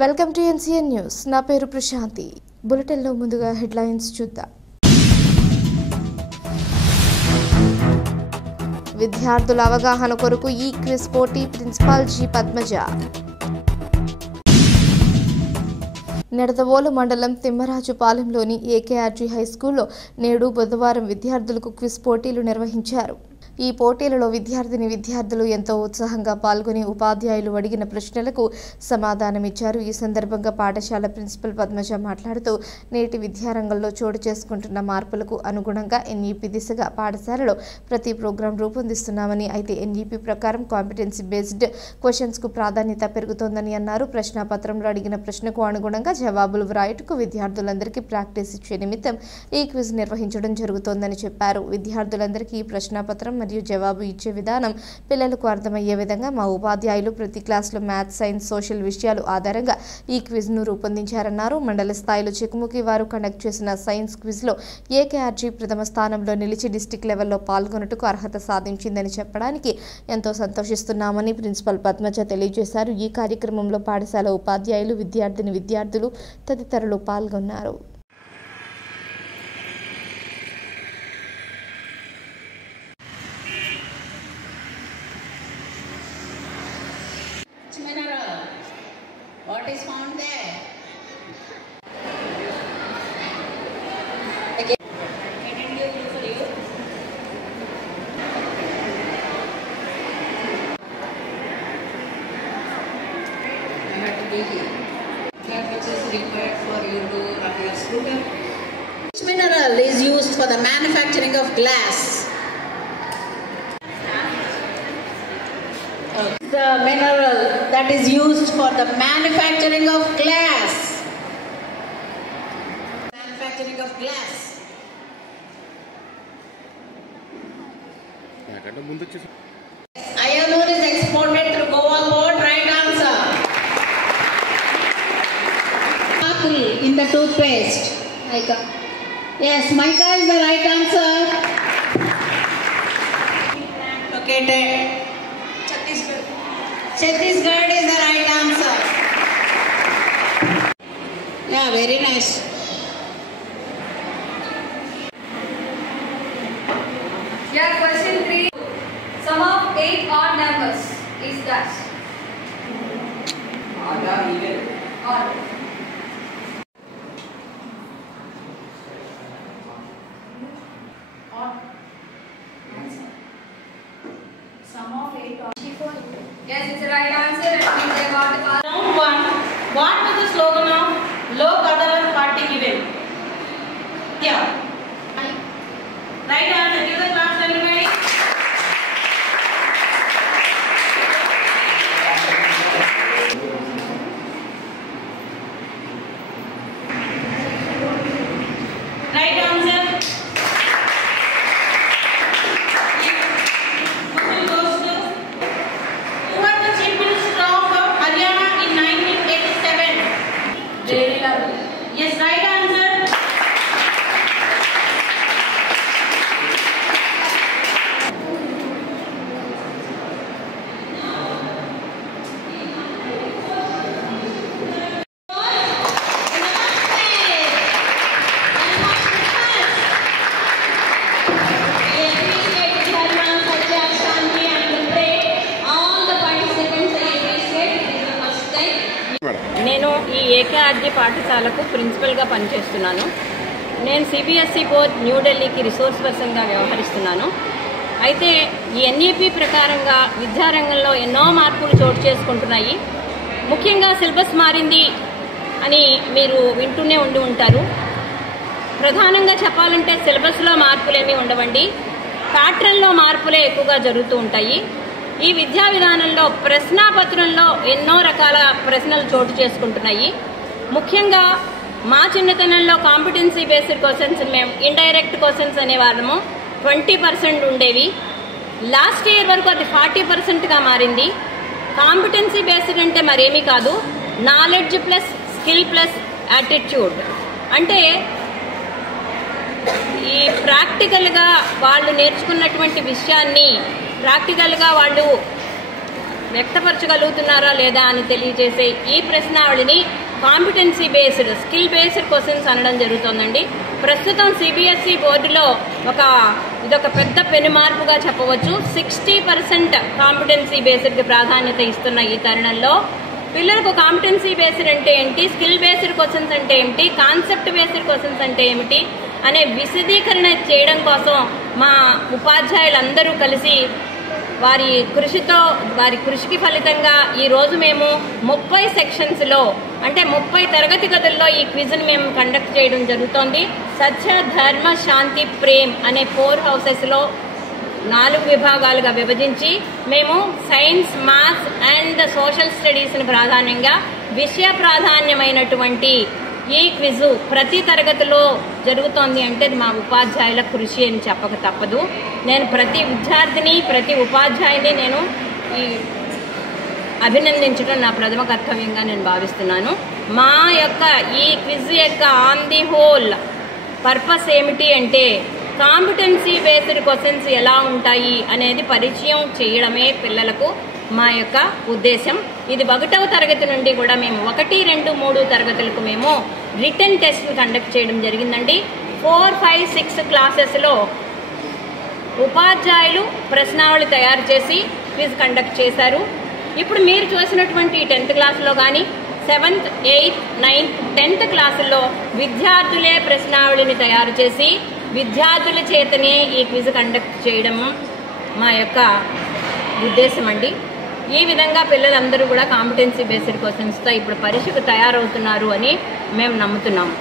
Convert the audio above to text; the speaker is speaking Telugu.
Welcome to NCN news. నా పేరు ప్రశాంతి. బులెటిన్లో ముందుగా హెడ్లైన్స్ చూద్దాం. విద్యార్థుల అవగాహన కొరకు ఈ క్విజ్ పోటీ ప్రిన్సిపాల్ జి పద్మజ. నిడదవోలు మండలం తిమ్మరాజుపాలెంలోని ఏకేఆర్జీ హైస్కూల్లో నేడు బుధవారం విద్యార్థులకు క్విజ్ పోటీలు నిర్వహించారు. ఈ పోటీలలో విద్యార్థులు ఎంతో ఉత్సాహంగా పాల్గొని ఉపాధ్యాయులు అడిగిన ప్రశ్నలకు సమాధానమిచ్చారు. ఈ సందర్భంగా పాఠశాల ప్రిన్సిపల్ పద్మజ మాట్లాడుతూ నేటి విద్యారంగంలో చోటు చేసుకుంటున్న మార్పులకు అనుగుణంగా ఎన్ఈపీ దిశగా పాఠశాలలో ప్రతి ప్రోగ్రాం రూపొందిస్తున్నామని, అయితే ఎన్ఈపీ ప్రకారం కాంపిటెన్సీ బేస్డ్ క్వశ్చన్స్కు ప్రాధాన్యత పెరుగుతోందని అన్నారు. ప్రశ్నాపత్రంలో అడిగిన ప్రశ్నకు అనుగుణంగా జవాబులు వ్రాయటకు విద్యార్థులందరికీ ప్రాక్టీస్ ఇచ్చే నిమిత్తం ఈ క్విజ్ నిర్వహించడం జరుగుతోందని చెప్పారు. విద్యార్థులందరికీ ఈ ప్రశ్నాపత్రం మరియు జవాబు ఇచ్చే విధానం పిల్లలకు అర్థమయ్యే విధంగా మా ఉపాధ్యాయులు ప్రతి క్లాసులో మ్యాథ్స్, సైన్స్, సోషల్ విషయాలు ఆధారంగా ఈ క్విజ్ను రూపొందించారన్నారు. మండల స్థాయిలో చెకుముకి వారు కండక్ట్ చేసిన సైన్స్ క్విజ్లో ఏకేఆర్జీ ప్రథమ స్థానంలో నిలిచి డిస్టిక్ లెవెల్లో పాల్గొనటకు అర్హత సాధించిందని చెప్పడానికి ఎంతో సంతోషిస్తున్నామని ప్రిన్సిపల్ పద్మజ తెలియజేశారు. ఈ కార్యక్రమంలో పాఠశాల ఉపాధ్యాయులు, విద్యార్థులు తదితరులు పాల్గొన్నారు. What is found there? Again, I didn't give you for you. I had to be here. That which is required for you to run your scooter. Which mineral is used for the manufacturing of glass? The mineral that is used for the manufacturing of glass. Manufacturing of glass. Iron ore is exported through Goa port. Right answer. Apple in the toothpaste. Mica. Yes, mica is the right answer. Located. Chhattisgarh is the right answer. Yeah, very nice. Yeah, question 3. Sum of 8 odd numbers is dash. Odd or even? Odd. Odd. Answer. Sum of 8 odd. Yes, it's the right answer. That means I got the card. Round 1. What was the slogan of Lok Adalat party given? Yeah. Right answer. Give the class everybody. Right answer. Yes, right answer. నేను ఈ ఏకేఆర్జీ పాఠశాలకు ప్రిన్సిపల్గా పనిచేస్తున్నాను. నేను సిబిఎస్ఈ బోర్డ్ న్యూఢిల్లీకి రిసోర్స్ పర్సన్గా వ్యవహరిస్తున్నాను. అయితే ఈ ఎన్ఈపీ ప్రకారంగా విద్యారంగంలో ఎన్నో మార్పులు చోటు చేసుకుంటున్నాయి. ముఖ్యంగా సిలబస్ మారింది అని మీరు వింటూనే ఉంటారు. ప్రధానంగా చెప్పాలంటే సిలబస్లో మార్పులేమీ ఉండవండి, ప్యాటర్న్లో మార్పులే ఎక్కువగా జరుగుతూ ఉంటాయి. ఈ విద్యా విధానంలో ప్రశ్నాపత్రంలో ఎన్నో రకాల ప్రశ్నలు చోటు చేసుకుంటున్నాయి. ముఖ్యంగా మా చిన్నతనంలో కాంపిటెన్సీ బేస్డ్ క్వశ్చన్స్, మేము ఇండైరెక్ట్ క్వశ్చన్స్ అనేవాళ్ళము 20% ఉండేవి. లాస్ట్ ఇయర్ వరకు అది 40%గా మారింది. కాంపిటెన్సీ బేస్డ్ అంటే మరేమీ కాదు, knowledge plus skill plus attitude. అంటే ఈ ప్రాక్టికల్గా వాళ్ళు నేర్చుకున్నటువంటి విషయాన్ని ప్రాక్టికల్గా వాళ్ళు వ్యక్తపరచగలుగుతున్నారా లేదా అని తెలియజేసే ఈ ప్రశ్నావళిని competency based, skill based questions అనడం జరుగుతుందండి. ప్రస్తుతం సిబిఎస్ఈ బోర్డులో ఇదొక పెద్ద పెనుమార్పుగా చెప్పవచ్చు. 60% కాంపిటెన్సీ బేస్డ్కి ప్రాధాన్యత ఇస్తున్న ఈ తరుణంలో పిల్లలకు కాంపిటెన్సీ బేస్డ్ అంటే ఏంటి, స్కిల్ బేస్డ్ క్వశ్చన్స్ అంటే ఏమిటి, కాన్సెప్ట్ బేస్డ్ క్వశ్చన్స్ అంటే ఏమిటి అనే విశదీకరణ చేయడం కోసం మా ఉపాధ్యాయులందరూ కలిసి వారి కృషికి ఫలితంగా ఈరోజు మేము 30 సెక్షన్స్లో అంటే 30 తరగతి గదుల్లో ఈ క్విజ్ని మేము కండక్ట్ చేయడం జరుగుతోంది. సత్య, ధర్మ, శాంతి, ప్రేమ్ అనే 4 హౌసెస్లో 4 విభాగాలుగా విభజించి మేము సైన్స్, మ్యాథ్స్ అండ్ సోషల్ స్టడీస్ని ప్రాధాన్యంగా విషయ ప్రాధాన్యమైనటువంటి ఈ క్విజ్ ప్రతి తరగతిలో జరుగుతోంది అంటే అది మా ఉపాధ్యాయుల కృషి అని చెప్పక తప్పదు. నేను ప్రతి విద్యార్థిని, ప్రతి ఉపాధ్యాయుని నేను అభినందించడం నా ప్రథమ కర్తవ్యంగా నేను భావిస్తున్నాను. మా యొక్క ఈ క్విజ్ యొక్క ఆన్ ది హోల్ పర్పస్ ఏమిటి అంటే కాంపిటెన్సీ బేస్డ్ క్వశ్చన్స్ ఎలా ఉంటాయి అనేది పరిచయం చేయడమే పిల్లలకు మా యొక్క ఉద్దేశం. ఇది 1వ తరగతి నుండి కూడా మేము 1, 2, 3 తరగతులకు మేము రిటన్ టెస్ట్లు కండక్ట్ చేయడం జరిగిందండి. 4, 5, 6 క్లాసెస్లో ఉపాధ్యాయులు ప్రశ్నావళి తయారు చేసి క్విజ్ కండక్ట్ చేశారు. ఇప్పుడు మీరు చూసినటువంటి 10th క్లాస్లో కానీ 7th, 8th, 9th, 10th క్లాసుల్లో విద్యార్థులే ప్రశ్నావళిని తయారు చేసి విద్యార్థుల చేతనే ఈ క్విజ్ కండక్ట్ చేయడం మా యొక్క ఉద్దేశం అండి. ఈ విధంగా పిల్లలందరూ కూడా కాంపిటెన్సీ బేస్డ్ క్వశ్చన్స్తో ఇప్పుడు పరీక్షకు తయారవుతున్నారు అని మేము నమ్ముతున్నాము.